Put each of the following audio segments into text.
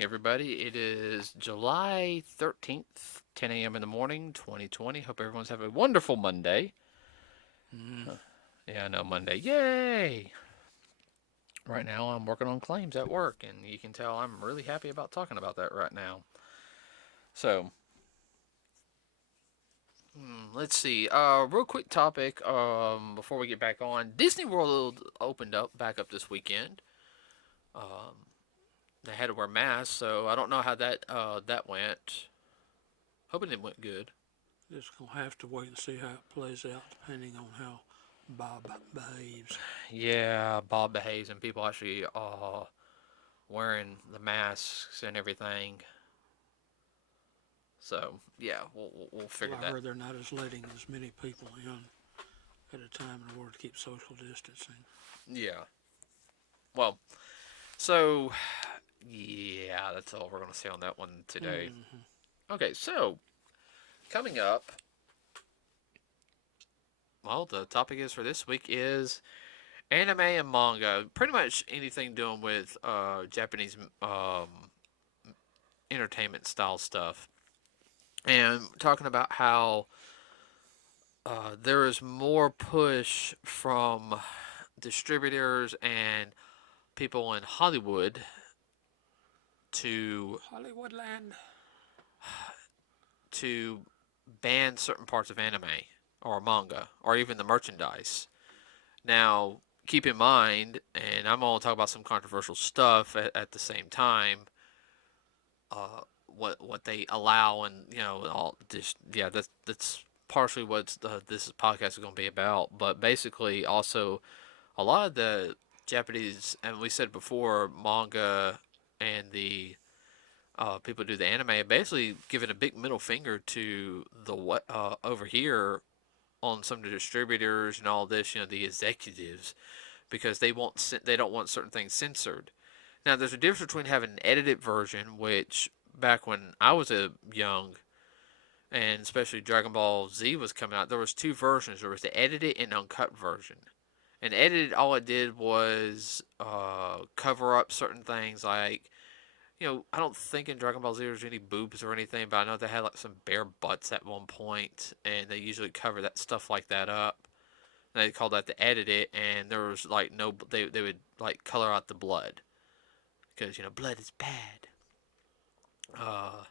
morning, everybody. It is July 13th, 10 a.m. in the morning, 2020. Hope everyone's having a wonderful Monday. Mm. Yeah, I know, Monday. Yay! Right now, I'm working on claims at work, and you can tell I'm really happy about talking about that right now. So, let's see. Real quick topic before we get back on. Disney World opened up back up this weekend. They had to wear masks, so I don't know how that went. Hoping it went good. Just gonna have to wait and see how it plays out, depending on how Bob behaves. Yeah, Bob behaves and people actually wearing the masks and everything. So yeah, we'll Well, figure I that. heard they're not as letting as many people in at a time in order to keep social distancing. Yeah. Well, so yeah, that's all we're gonna say on that one today. Mm-hmm. Okay, so coming up, well, the topic is for this week is anime and manga. Pretty much anything doing with Japanese entertainment style stuff, and talking about how there is more push from distributors and people in Hollywood to Hollywoodland. to ban certain parts of anime or manga or even the merchandise. Now, keep in mind, and I'm going to talk about some controversial stuff at the same time. What they allow and all this, yeah, that's partially what this podcast is going to be about. But basically, also a lot of the Japanese, and we said before, manga and the people who do the anime are basically giving a big middle finger to the over here on some of the distributors and all this, the executives, because they don't want certain things censored. Now, there's a difference between having an edited version, which back when I was a young and especially Dragon Ball Z was coming out, there was two versions. There was the edited and uncut version. And edited, all it did was cover up certain things like, I don't think in Dragon Ball Z there's any boobs or anything, but I know they had like some bare butts at one point, and they usually cover that stuff like that up. And they called that the edited, and there was like no, they would like color out the blood because blood is bad. Uh,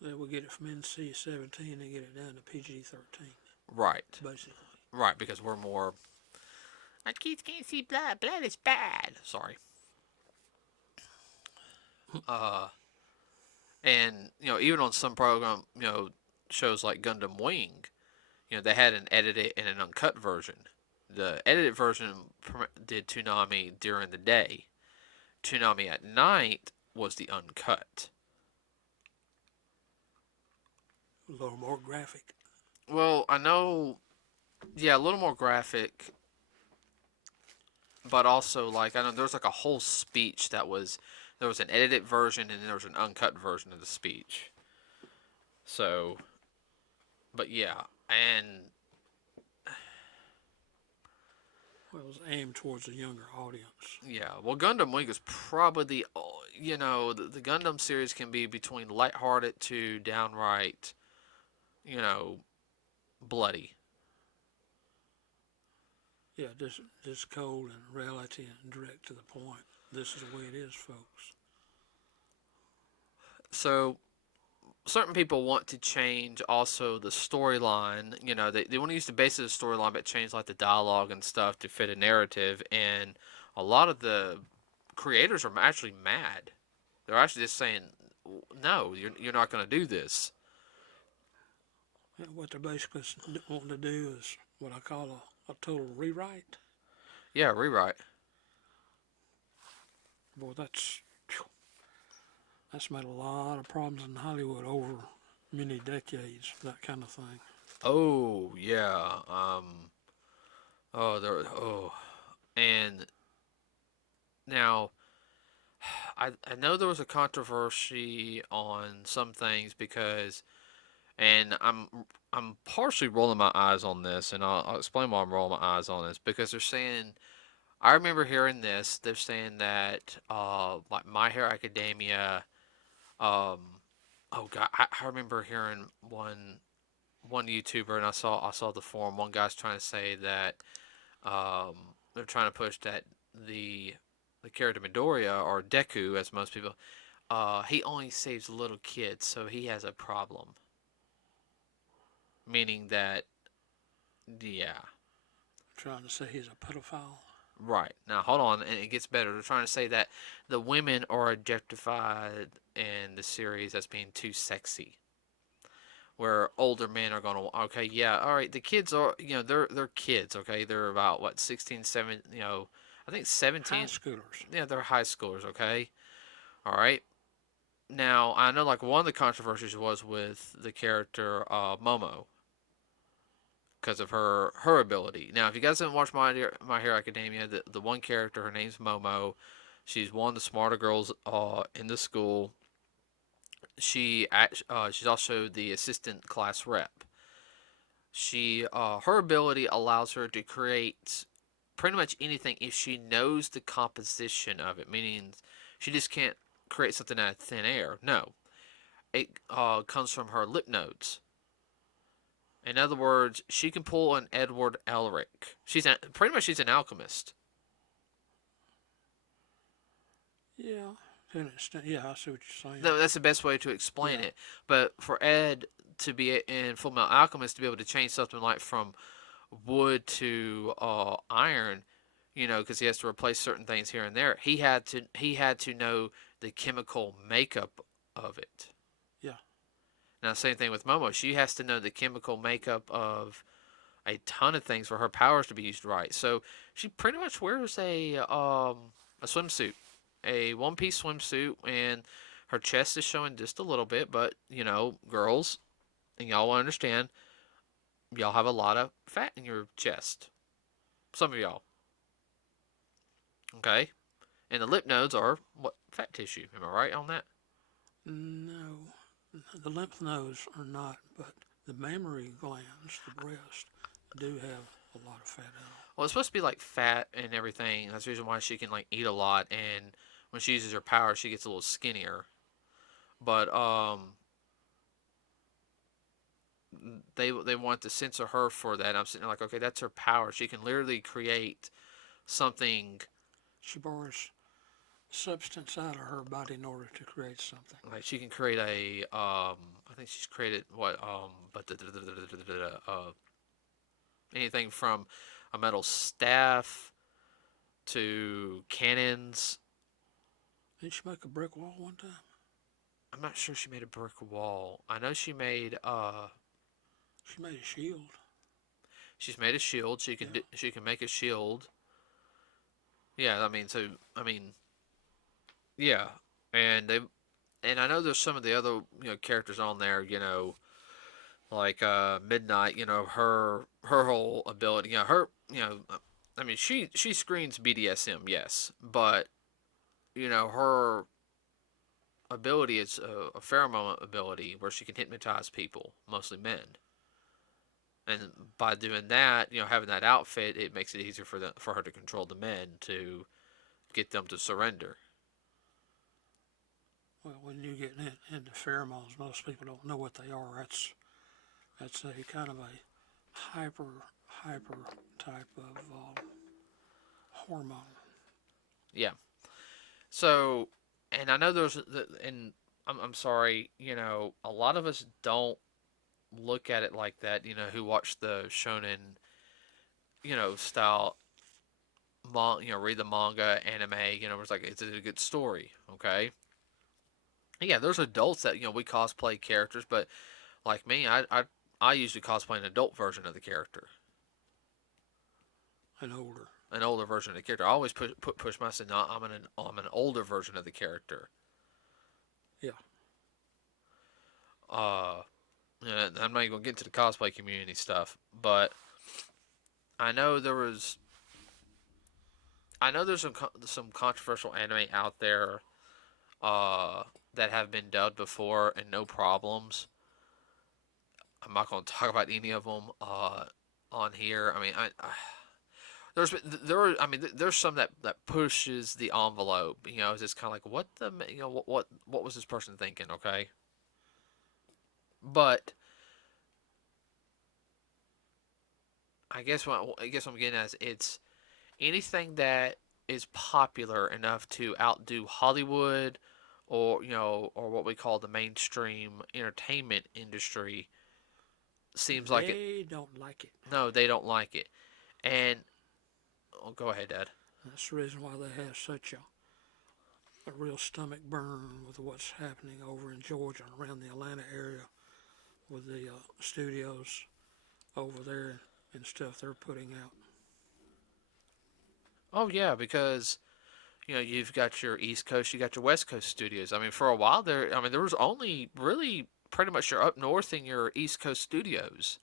They will get it from NC-17 and get it down to PG-13, right, basically. right, because we're more. My kids can't see blood. Blood is bad. Sorry. Uh, and even on some program, shows like Gundam Wing, they had an edited and an uncut version. The edited version did Toonami during the day. Toonami at night was the uncut. A little more graphic. Well, I know, yeah, a little more graphic, but also like I know there's like a whole speech that was there was an edited version and there was an uncut version of the speech. So, but yeah, and Well, it was aimed towards a younger audience. yeah, well, Gundam Wing is probably the Gundam series can be between lighthearted to downright, you know, bloody. Yeah, just cold and reality and direct to the point. This is the way it is, folks. So certain people want to change also the storyline. They want to use the basis of the storyline, but change like the dialogue and stuff to fit a narrative. And a lot of the creators are actually mad. They're actually just saying, "No, you're not going to do this." And what they're basically wanting to do is what I call a total rewrite. Yeah, rewrite. Boy, that's made a lot of problems in Hollywood over many decades. That kind of thing. Oh yeah. Oh, there. Oh, and now I know there was a controversy on some things because, and I'm partially rolling my eyes on this, and I'll explain why I'm rolling my eyes on this because they're saying I remember hearing this. They're saying that like My Hero Academia Um, oh god, I remember hearing one YouTuber, and I saw the forum. One guy's trying to say that they're trying to push that the the character Midoriya, or Deku, as most people, he only saves little kids, so he has a problem. Meaning that, yeah, Trying to say he's a pedophile. right. Now hold on, and it gets better. They're trying to say that the women are objectified in the series as being too sexy. Where older men are going to, okay, yeah, all right, the kids are, they're kids, okay, they're about what, 16, 7, I think High 17, schoolers. yeah, they're high schoolers, okay, all right. Now I know, like, one of the controversies was with the character Momo, because of her ability. Now, if you guys didn't watch My Hero Academia, the one character, her name's Momo. She's one of the smarter girls in the school. She's also the assistant class rep. Her ability allows her to create pretty much anything if she knows the composition of it. Meaning, she just can't create something out of thin air. No, it comes from her lip nodes. In other words, she can pull an Edward Elric. Pretty much she's an alchemist. Yeah. To an extent, yeah, I see what you're saying. No, that's the best way to explain Yeah. it. But for Ed to be in Full Metal Alchemist, to be able to change something like from wood to iron, because he has to replace certain things here and there. He had to know the chemical makeup of it. Yeah. Now, same thing with Momo. She has to know the chemical makeup of a ton of things for her powers to be used right. So she pretty much wears a swimsuit, a one piece swimsuit, and her chest is showing just a little bit. But girls, and y'all will understand, y'all have a lot of fat in your chest. Some of y'all, okay, and the lip nodes are what, fat tissue. Am I right on that? No. The lymph nodes are not, but the mammary glands, the breast, do have a lot of fat in them. Well, it's supposed to be like fat and everything. That's the reason why she can like eat a lot, and when she uses her power, she gets a little skinnier. But they want to censor her for that. I'm sitting there like, okay, that's her power. She can literally create something. She borrows substance out of her body in order to create something. Like, she can create a I think she's created what but anything from a metal staff to cannons. Didn't she make a brick wall one time? I'm not sure she made a brick wall. I know She made a shield. she's made a shield. Yeah. She can make a shield. Yeah, I mean, yeah, and they and I know there's some of the other characters on there. Like Midnight. Her whole ability. Her. I mean, she screens BDSM, yes, but her ability is a pheromone ability where she can hypnotize people, mostly men. And by doing that, having that outfit, it makes it easier for her to control the men to get them to surrender. Well, when you get into pheromones, most people don't know what they are. That's a kind of a hyper type of hormone. Yeah. So, and I know and I'm sorry, a lot of us don't look at it like that. Who watch the shonen, style, read the manga, anime. It's like it's a good story. Okay. Yeah, there's adults that we cosplay characters, but like me, I usually cosplay an adult version of the character, And older. an older version of the character. I always push myself. No, I'm an older version of the character. Yeah. Uh, I'm not even gonna get into the cosplay community stuff, but I know there was. I know there's some controversial anime out there, that have been dubbed before and no problems. I'm not gonna talk about any of them on here. I mean, there's some that pushes the envelope. It's just kind of like what was this person thinking? Okay, but I guess what I'm getting at is it's anything that is popular enough to outdo Hollywood or what we call the mainstream entertainment industry seems like it. They don't like it. No, they don't like it. And go ahead, Dad. That's the reason why they have such a real stomach burn with what's happening over in Georgia and around the Atlanta area with the studios over there and stuff they're putting out. Oh yeah, because you've got your East Coast, you got your West Coast studios. I mean, for a while there, there was only really pretty much your up north and your East Coast studios.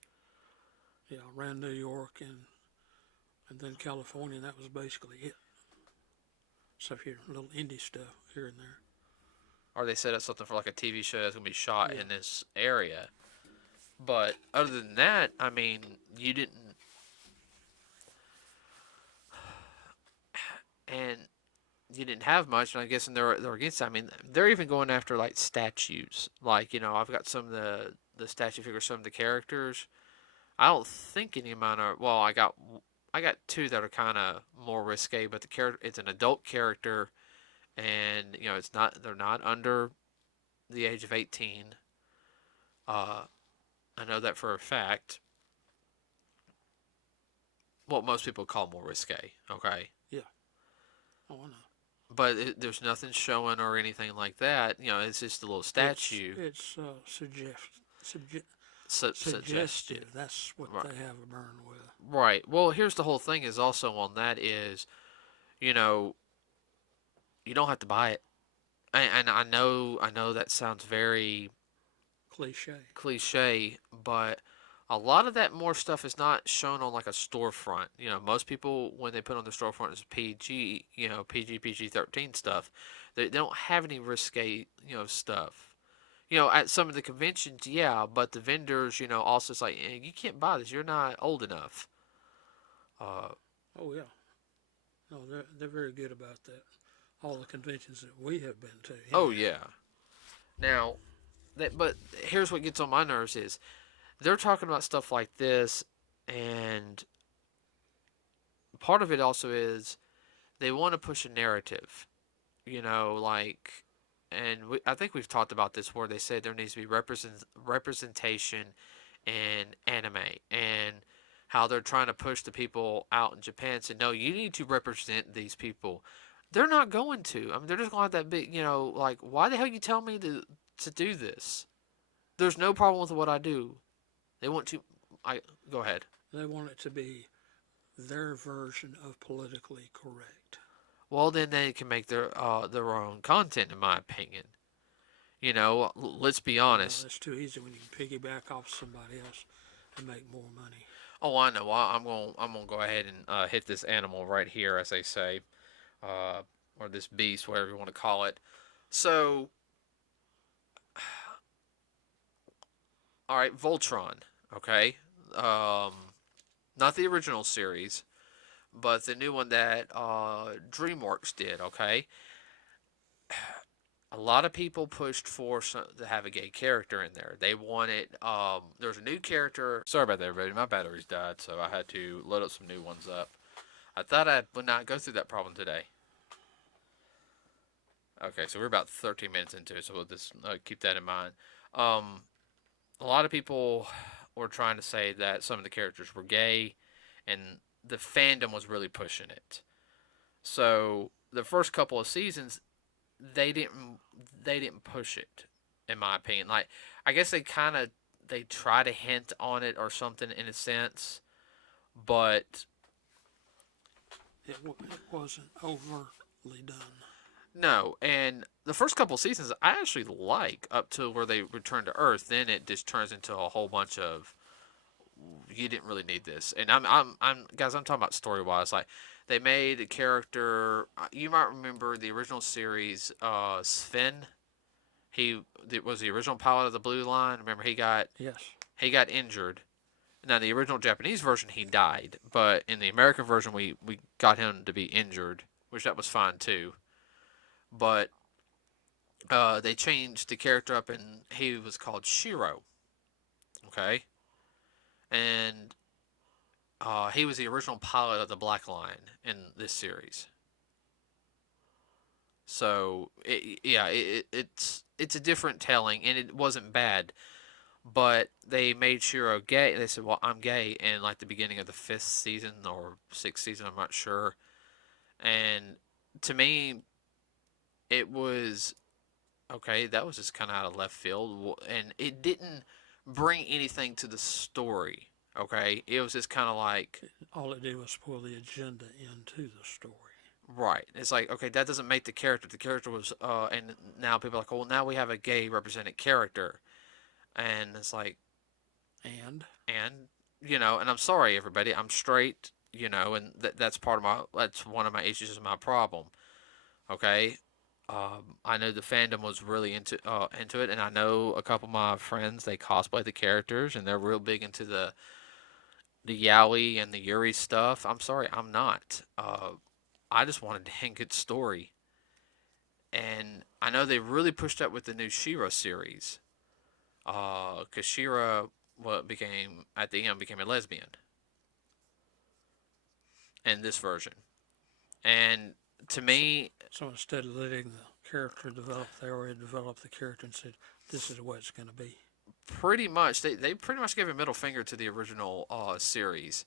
Yeah, around New York and then California, and that was basically it. Except for little indie stuff here and there. Or they set up something for like a TV show that's gonna be shot Yeah. in this area. But other than that, you didn't. And you didn't have much, and I guess they're against it. They're even going after like statues. Like I've got some of the statue figures, some of the characters. I don't think any of mine are. Well, I got two that are kind of more risque, but the character it's an adult character, and it's not they're not under the age of 18. I know that for a fact. What most people call more risque. Okay. Yeah. Oh, I know. But there's nothing showing or anything like that. It's just a little statue. It's Suggestive. That's what Right. they have a burn with. Right. Well, here's the whole thing is also on that is, you know, you don't have to buy it. And I know that sounds very cliche, but a lot of that more stuff is not shown on like a storefront. Most people when they put on the storefront is PG, PG 13 stuff. They don't have any risque, stuff. At some of the conventions, yeah, but the vendors, also it's like you can't buy this. You're not old enough. Uh, Oh yeah. No, they're very good about that. All the conventions that we have been to. oh yeah. Now, but here's what gets on my nerves is they're talking about stuff like this, and part of it also is they want to push a narrative, like, and I think we've talked about this where they say there needs to be representation in anime, and how they're trying to push the people out in Japan. Say, no, you need to represent these people. They're not going to. They're just going to have that big, like, why the hell you tell me to do this? There's no problem with what I do. They want to. I go ahead. They want it to be their version of politically correct. Well, then they can make their own content, in my opinion. Let's be honest. That's too easy when you can piggyback off somebody else and make more money. Oh, I know. I'm gonna go ahead and hit this animal right here, as they say, or this beast, whatever you want to call it. So, all right, Voltron. Okay, not the original series, but the new one that DreamWorks did. Okay, a lot of people pushed for to have a gay character in there. They wanted there's a new character. Sorry about that, everybody. My batteries died, so I had to load up some new ones up. I thought I would not go through that problem today. Okay, so we're about 13 minutes into it, so we'll just keep that in mind. A lot of people were trying to say that some of the characters were gay, and the fandom was really pushing it. So the first couple of seasons, they didn't push it, in my opinion. Like, I guess they try to hint on it or something in a sense, but It wasn't overtly done. no. And the first couple of seasons I actually like up to where they return to Earth. Then it just turns into a whole bunch of you didn't really need this. And I'm guys, I'm talking about story wise. Like, they made a character. You might remember the original series, Sven. He was the original pilot of the Blue Line. Remember, Yes. he got injured, Now, the original Japanese version, he died, but in the American version, we got him to be injured, which that was fine too. But they changed the character up, and he was called Shiro. Okay, and he was the original pilot of the Black Line in this series. So it's a different telling, and it wasn't bad. But they made Shiro gay. They said, "Well, I'm gay," in like the beginning of the fifth season or sixth season. I'm not sure. And to me, it was okay. That was just kind of out of left field, and it didn't bring anything to the story. Okay, it was just kind of like All it did was pull the agenda into the story. right. It's like okay, that doesn't make the character. The character was, and now people are like, well, now we have a gay represented character, and it's like, and and I'm sorry, everybody, I'm straight, and that's part of that's one of my issues, is my problem. Okay, I know the fandom was really into it, and I know a couple of my friends they cosplay the characters, and they're real big into the yaoi and the yuri stuff. I'm sorry, I'm not. I just wanted a dang good story, and I know they really pushed up with the new Shira series, because Shira became at the end became a lesbian in this version, and to me, So instead of letting the character develop, they already developed the character and said, "This is what it's going to be." pretty much they pretty much gave a middle finger to the original series,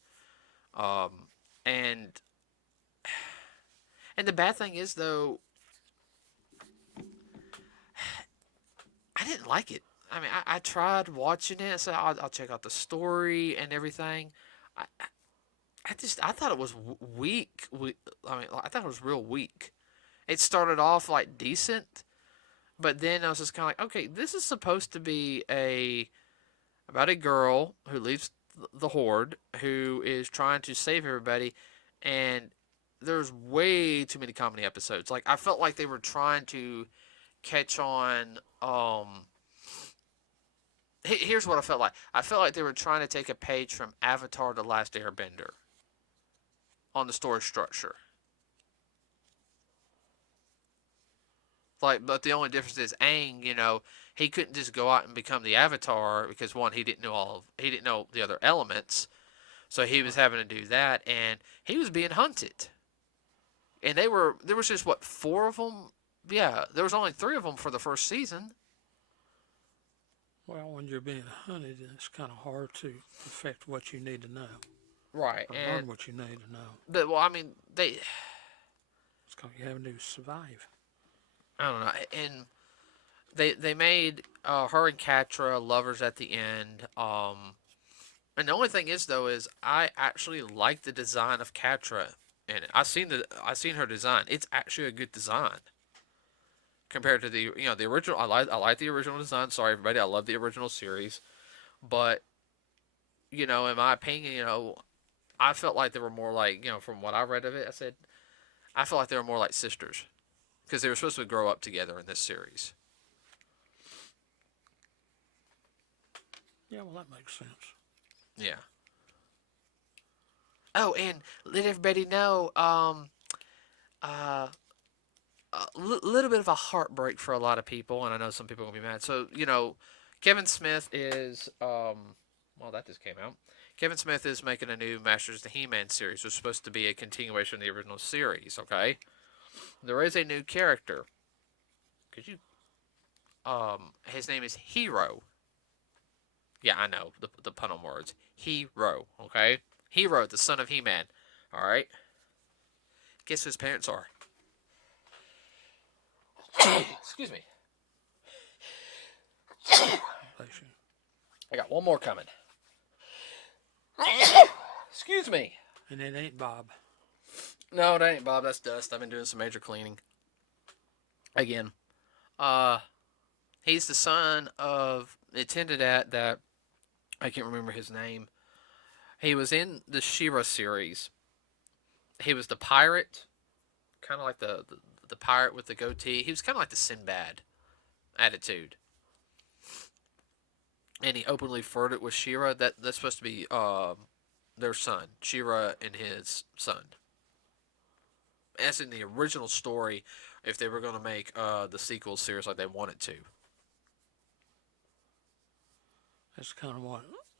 um, and the bad thing is though, I didn't like it. I mean, I tried watching it. So I'll check out the story and everything. I I thought it was weak. I mean, I thought it was real weak. It started off like decent, but then I was just kind of like, okay, this is supposed to be a about a girl who leaves the horde, who is trying to save everybody, and there's way too many comedy episodes. Like I felt like they were trying to catch on. Here's what I felt like. I felt like they were trying to take a page from Avatar: The Last Airbender on the story structure. Like, but the only difference is Aang, he couldn't just go out and become the Avatar because one, he didn't know the other elements, so he was having to do that, and he was being hunted. And there was just what, four of them? Yeah, there was only three of them for the first season. Well, when you're being hunted, it's kind of hard to affect what you need to know Right, or learn and what you need to know. but well, I mean they, It's because you having to survive. I don't know, and they made her and Catra lovers at the end. And the only thing is though is I actually like the design of Catra in it. I seen her design. It's actually a good design compared to the original. I like the original design. Sorry everybody, I love the original series, but in my opinion, I felt like they were more like from what I read of it. I felt like they were more like sisters because they were supposed to grow up together in this series. Yeah, well, that makes sense. Yeah. Oh, and let everybody know, uh, little bit of a heartbreak for a lot of people, and I know some people are gonna be mad. So Kevin Smith is well, that just came out. Kevin Smith is making a new Masters of the He-Man series, which is supposed to be a continuation of the original series. Okay, there is a new character. Could you? His name is Hero. Yeah, I know the pun on words. Hero. Okay, Hero, the son of He-Man. All right. Guess who his parents are? Excuse me. Bless you. I got one more coming. Excuse me. And it ain't Bob. No, that ain't Bob. That's dust. I've been doing some major cleaning. Again. He's the son of. It tended at that. I can't remember his name. He was in the She-Ra series. He was the pirate. Kind of like the pirate with the goatee. He was kind of like the Sinbad attitude. and he openly flirted with Shira. That's supposed to be their son, Shira and his son. As in the original story, if they were going to make the sequel series like they wanted to. That's kind of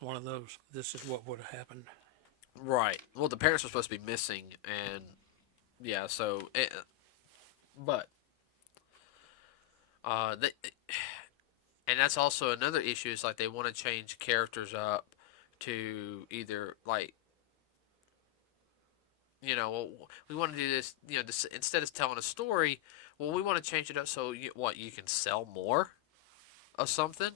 one of those. This is what would have happened. Right. Well, the parents were supposed to be missing, and yeah. But they, and that's also another issue. Is like they want to change characters up to either like well, we want to do this. Instead of telling a story, well, we want to change it up so you can sell more of something.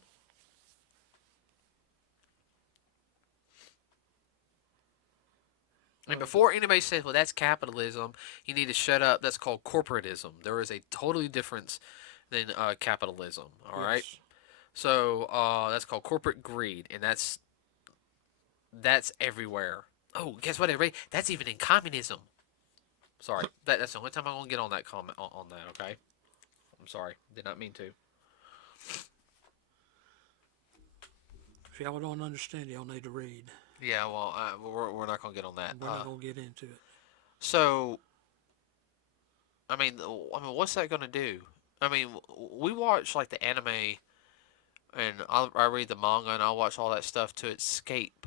And Uh, before anybody says, "Well, that's capitalism," you need to shut up. That's called corporatism. There is a totally difference than capitalism. All right. yes. So that's called corporate greed, and that's everywhere. Oh, guess what, everybody? That's even in communism. Sorry, that's the only time I'm gonna get on that comment on that. Okay, I'm sorry, did not mean to. If y'all don't understand, y'all need to read. Yeah, well, we're not gonna get on that. We're not gonna get into it. So what's that gonna do? I mean, we watch like the anime, and I read the manga, and I watch all that stuff to escape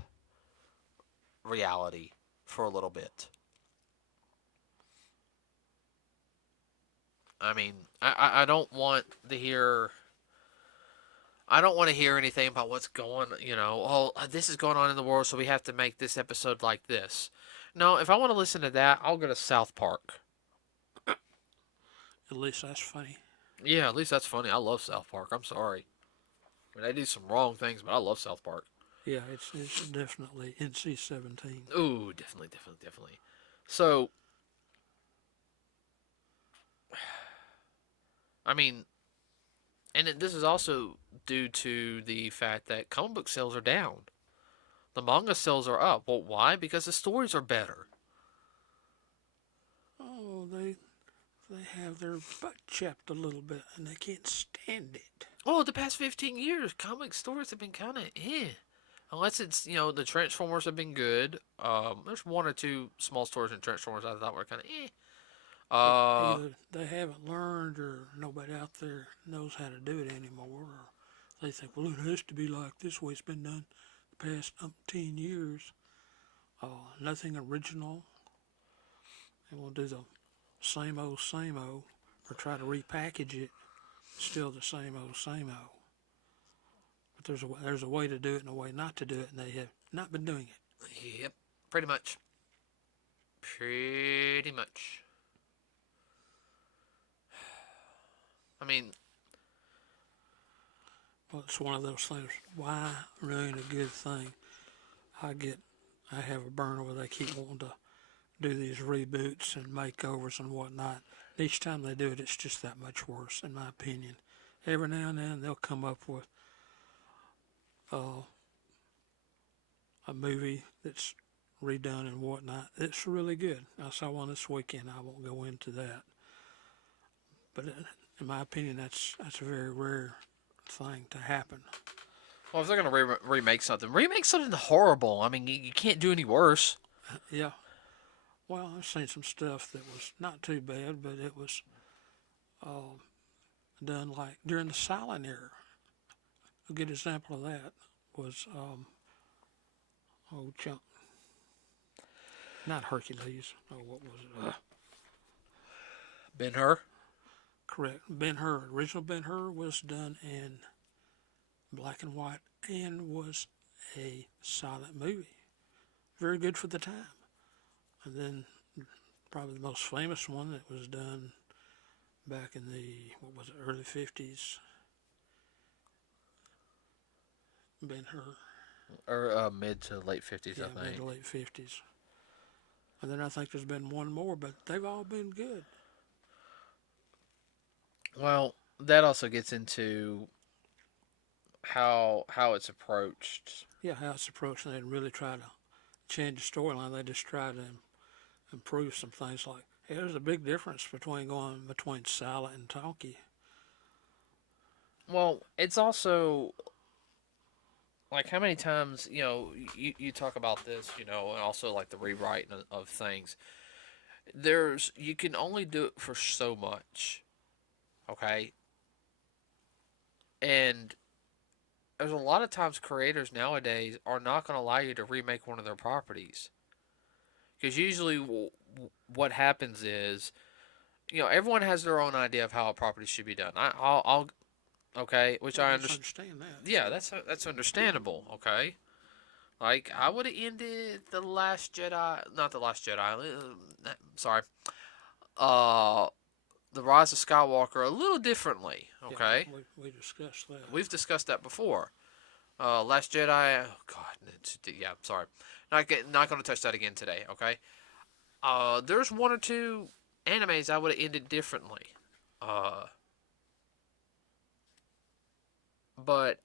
reality for a little bit. I mean, I don't want to hear. I don't want to hear anything about what's going. This is going on in the world, so we have to make this episode like this. No, if I want to listen to that, I'll go to South Park. At least that's funny. Yeah, at least that's funny. I love South Park. I'm sorry. I mean, they do some wrong things, but I love South Park. Yeah, it's definitely NC-17. Ooh, definitely, definitely, definitely. So, I mean, and this is also due to the fact that comic book sales are down. The manga sales are up. Well, why? Because the stories are better. Oh, they have their butt chapped a little bit, and they can't stand it. Oh, the past 15 years, comic stories have been kind of Unless it's, the Transformers have been good. There's one or two small stories in Transformers I thought were kind of Either they haven't learned, or nobody out there knows how to do it anymore, or they think, well, it has to be like this way it's been done the past umpteen years. Nothing original. And we'll do the same old, or try to repackage it. Still the same old, same old. But there's a way to do it and a way not to do it, and they have not been doing it. Yep, pretty much. Pretty much. I mean, Well, it's one of those things. Why ruin a good thing? I get, I have a burner where they keep wanting to do these reboots and makeovers and whatnot. Each time they do it, it's just that much worse, in my opinion. Every now and then they'll come up with uh, a movie that's redone and whatnot. It's really good. I saw one this weekend. I won't go into that, but in my opinion, that's a very rare thing to happen. well, if they're going to remake something horrible. I mean, you can't do any worse. Yeah. Well, I've seen some stuff that was not too bad, but it was uh, done like during the silent era. A good example of that was oh, jump, not Hercules. Oh, what was it? Ben Hur? Correct. Ben Hur. Original Ben Hur was done in black and white and was a silent movie. Very good for the time. And then probably the most famous one that was done back in the, what was it, early 50s. Ben Hur. Or mid to late 50s, Yeah, I mid think. to late 50s. And then I think there's been one more, but they've all been good. Well, that also gets into how it's approached. Yeah, how it's approached. They didn't really try to change the storyline. They just tried to improve some things. Like, hey, there's a big difference between going between silent and talkie. Well, it's also like how many times you talk about this, and also like the rewriting of things. You can only do it for so much, okay? And there's a lot of times creators nowadays are not going to allow you to remake one of their properties because usually what happens is everyone has their own idea of how a property should be done. I'll okay, which Yeah, I let's understand. understand that. Yeah, that's understandable. Okay, like I would have ended the Last Jedi, not the Last Jedi. Sorry, uh, the Rise of Skywalker a little differently. Yeah, Okay, we discussed that. we've discussed that before. Last Jedi. Oh God, yeah. Sorry, not going to touch that again today. Okay. There's one or two animes I would have ended differently. Uh, but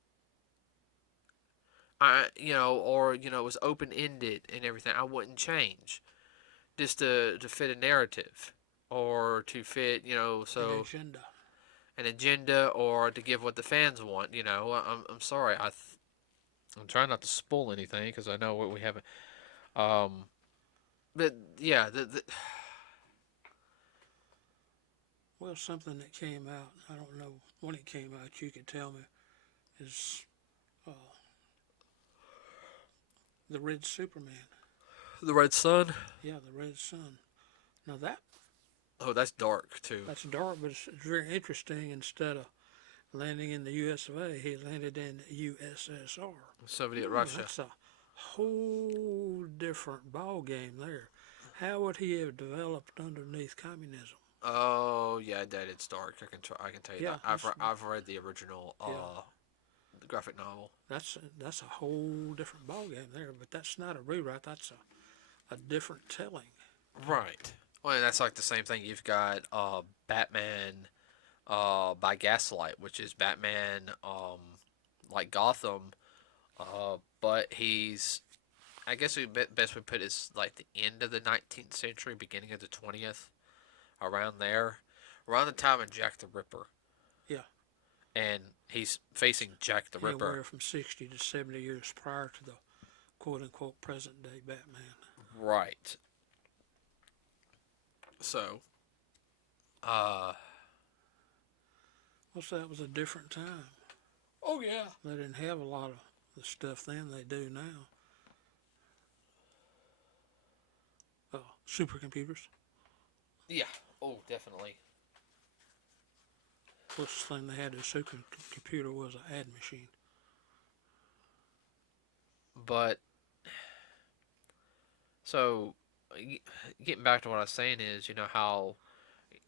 it was open ended and everything. I wouldn't change just to fit a narrative or to fit An agenda. an agenda or to give what the fans want. I'm sorry. I'm trying not to spoil anything because I know what we haven't. Um, but yeah, Well, something that came out, I don't know when it came out, you could tell me, is uh, the Red Superman. the Red Sun. Yeah, the Red Sun. Now Oh, that's dark too. that's dark, but it's very interesting. Instead of landing in the US of A, he landed in USSR. Soviet Russia. That's a whole different ball game there. How would he have developed underneath communism? Oh yeah, that it's dark. I can tell you Yeah, that. I've read the original yeah. graphic novel. That's a whole different ball game there. But that's not a rewrite. That's a different telling. Right. Well, that's like the same thing. You've got Batman by Gaslight, which is Batman like Gotham, but he's I guess the best we put is like the end of the 19th century, beginning of the 20th, around there, around the time of Jack the Ripper, Yeah, and he's facing Jack the anywhere Ripper. from 60 to 70 years prior to the quote unquote present day Batman. Right. So, uh, Well, so that was a different time. oh yeah. They didn't have a lot of the stuff then they do now. Supercomputers. Yeah. Oh, definitely. Closest thing they had to a supercomputer was an ad machine. But so getting back to what I was saying is, how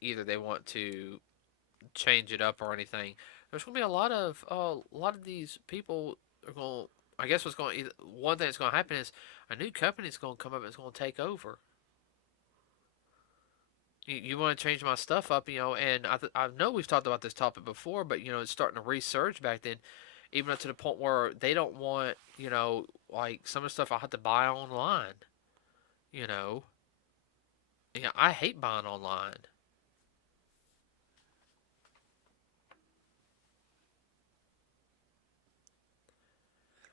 either they want to change it up or anything. There's going to be a lot of these people are going. I guess one thing that's going to happen is a new company is going to come up and it's going to take over. You want to change my stuff up, and I know we've talked about this topic before, but it's starting to resurge back then, even up to the point where they don't want, like some of the stuff I have to buy online. You know, yeah, I hate buying online.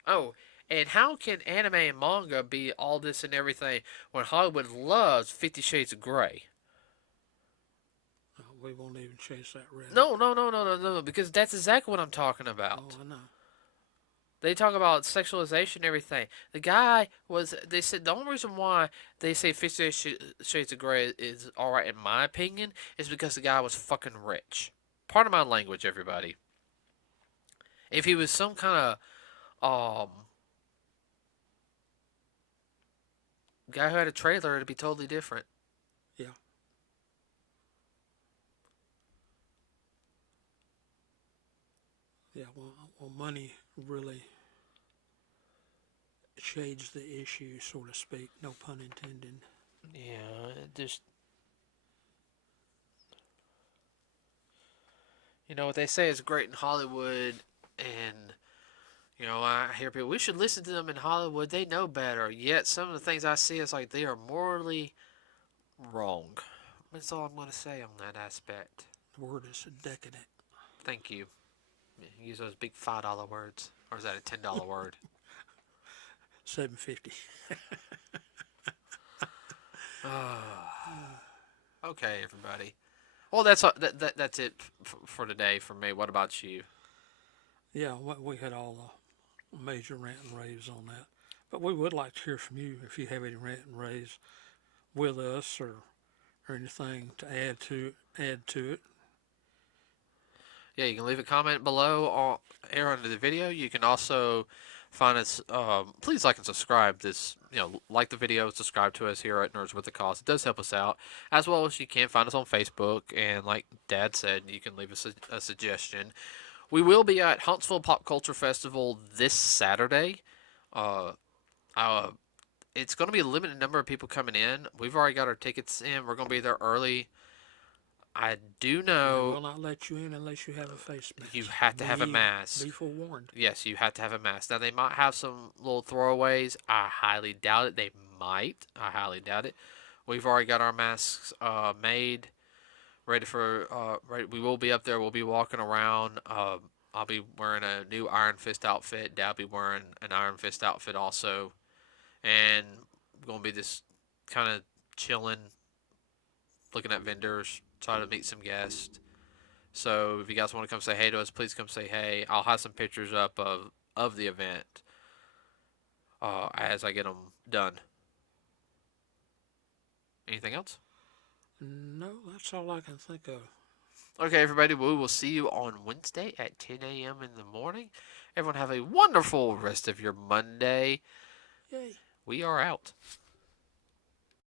Oh, and how can anime and manga be all this and everything when Hollywood loves 50 Shades of Grey? We won't even chase that rabbit. No, no, no, no, no, no, because that's exactly what I'm talking about. Oh, I know. They talk about sexualization and everything. They said the only reason why they say 50 Shades of Grey is alright, in my opinion, is because the guy was fucking rich. Part of my language, everybody. If he was some kind of, guy who had a trailer, it'd be totally different. Yeah. Yeah. Well, money really shades the issue, so to speak. No pun intended. Yeah, just what they say is great in Hollywood, and I hear people we should listen to them in Hollywood. They know better. Yet some of the things I see is like they are morally wrong. That's all I'm going to say on that aspect. The word is decadent. Thank you. Use those big $5 words, or is that a $10 word? $7.50. Okay, everybody. Well, that's it for today for me. What about you? Yeah, we had all the major rant and raves on that. But we would like to hear from you if you have any rant and raves with us, or anything to add to it. Yeah, you can leave a comment below or here under the video. You can also find us. Please like and subscribe. Like the video, subscribe to us here at Nerds with a Cause. It does help us out, as well as you can find us on Facebook. And like Dad said, you can leave us a suggestion. We will be at Huntsville Pop Culture Festival this Saturday. Uh, uh, it's going to be a limited number of people coming in. We've already got our tickets in. We're going to be there early. I do They know will not let you in unless you have a face you mask. have to have a mask. Be forewarned. Yes, you have to have a mask. Now, they might have some little throwaways. I highly doubt it. They might. I highly doubt it. We've already got our masks made, ready for. We will be up there. We'll be walking around. I'll be wearing a new Iron Fist outfit. Dad'll be wearing an Iron Fist outfit also. And we're going to be just kind of chilling, looking at vendors, try to meet some guests. So if you guys want to come say hey to us, please come say hey. I'll have some pictures up of the event as I get them done. Anything else? No, that's all I can think of. Okay, everybody, we will see you on Wednesday at 10 a.m. in the morning. Everyone have a wonderful rest of your Monday. Yay. We are out.